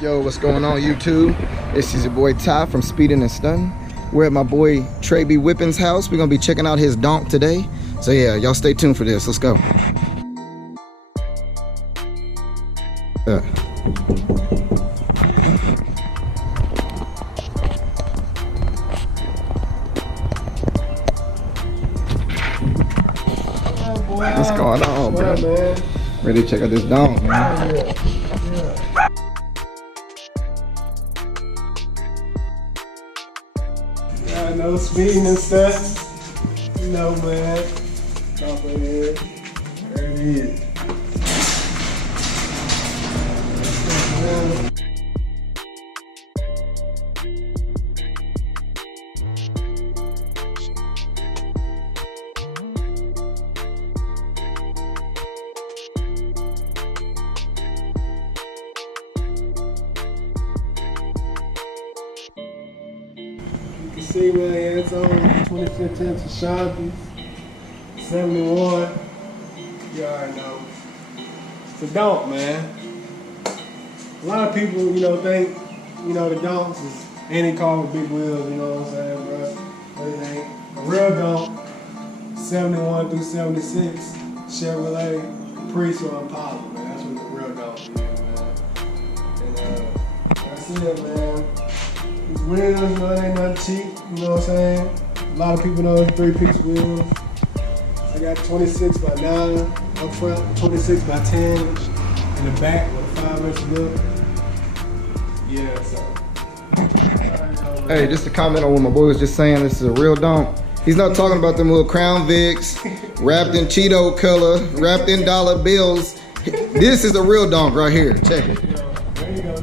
Yo, what's going on YouTube? This is your boy Ty from SpeedinNStuntin. We're at my boy Trey B. Whippin's house. We're gonna be checking out his donk today. So yeah, y'all stay tuned for this. Let's go. What's going on, bro? Man? Ready to check out this donk, man? Yeah. I know SpeedinNStuntin. You know, man. Top of here. There it is. See, man, it's on 2015 to Stuntin, 71. You already know. It's a donk, man. A lot of people, think, the donks is any car with big wheels, you know what I'm saying, bro? But it ain't. A real donk, 71 through 76, Chevrolet, Priest or Impala, man. That's what the real donk is, man. And that's it, man. These wheels, it ain't nothing cheap, you know what I'm saying? A lot of people know it's 3-piece wheels. I got 26 by 9 up front, 26 by 10 in the back with a 5-inch lip. Yeah, so. Hey, just to comment on what my boy was just saying, this is a real donk. He's not talking about them little Crown Vics, wrapped in Cheeto color, wrapped in dollar bills. This is a real donk right here, check it. There you go,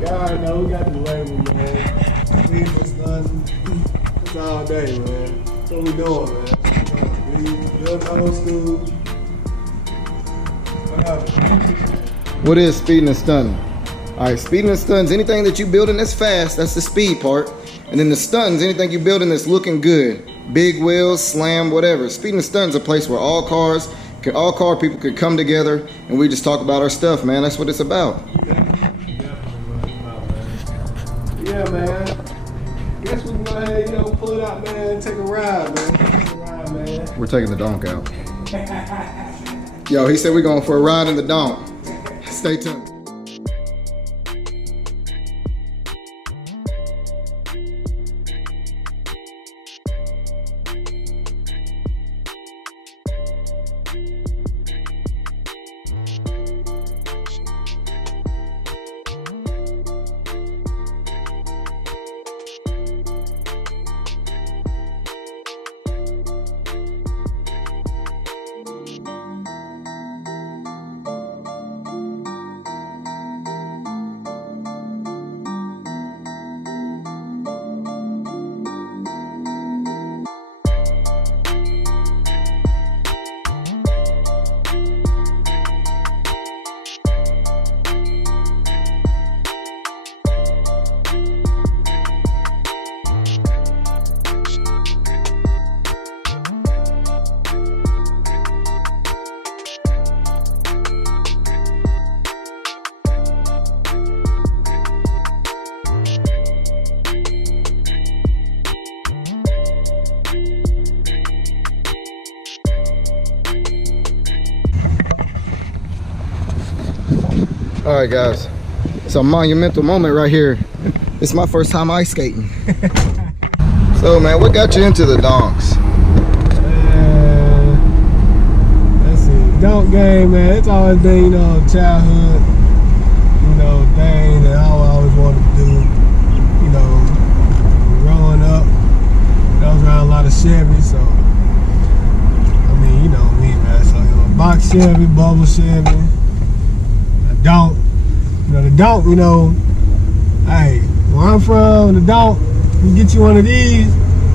y'all already know, we got the label, man. SpeedinNStuntin. It's all day, man. That's what we doing, man. We built old school. What is SpeedinNStuntin? Alright, SpeedinNStuntin is anything that you building that's fast, that's the speed part. And then the stuntin's anything you building that's looking good. Big wheels, slam, whatever. SpeedinNStuntin's a place where all car people could come together and we just talk about our stuff, man. That's what it's about. Yeah, man. Guess we can go ahead, pull it out, man, and take a ride, man. We're taking the donk out. Yo, he said we're going for a ride in the donk. Stay tuned. All right, guys, it's a monumental moment right here. It's my first time ice skating. So, man, what got you into the donks? Let's see, donk game, man. It's always been, childhood, thing that I always wanted to do. Growing up, I was around a lot of Chevy, so I mean, you know me, man. So, box Chevy, bubble Chevy. Donk, the donk, hey, where I'm from, the donk, you get you one of these,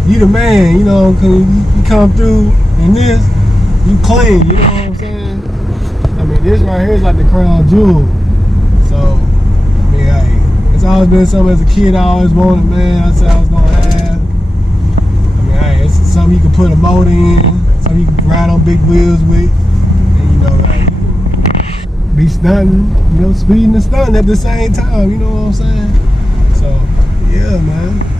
you the man, cause you come through in this, you clean, you know what I'm saying? I mean, this right here is like the crown jewel. So, I mean, hey, it's always been something as a kid I always wanted, man. I said I was gonna have. I mean, hey, it's something you can put a motor in, something you can ride on big wheels with, and like, be stunting, you know, speeding and stunting at the same time, you know what I'm saying? So, yeah, man.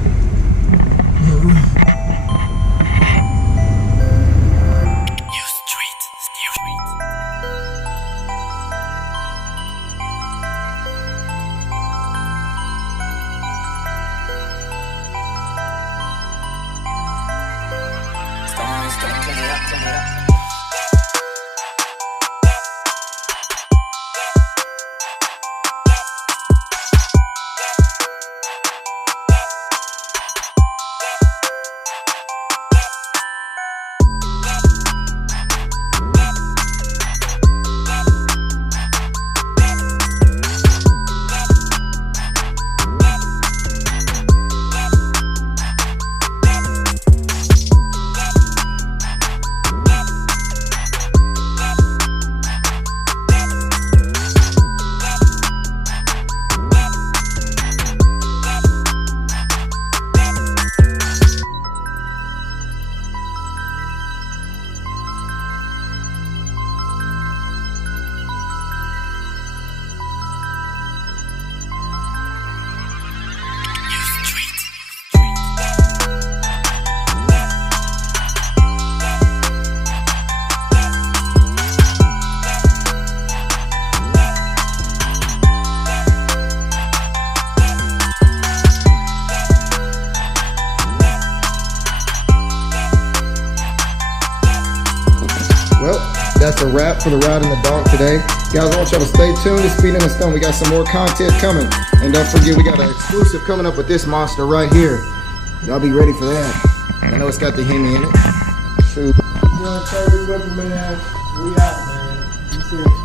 Well, that's a wrap for the Ride in the Dark today. Guys, I want y'all to stay tuned to SpeedinNStuntin. We got some more content coming. And don't forget, we got an exclusive coming up with this monster right here. Y'all be ready for that. I know it's got the Hemi in it. Shoot. Boy, Kirby Whipper, man. We out, man. You see it.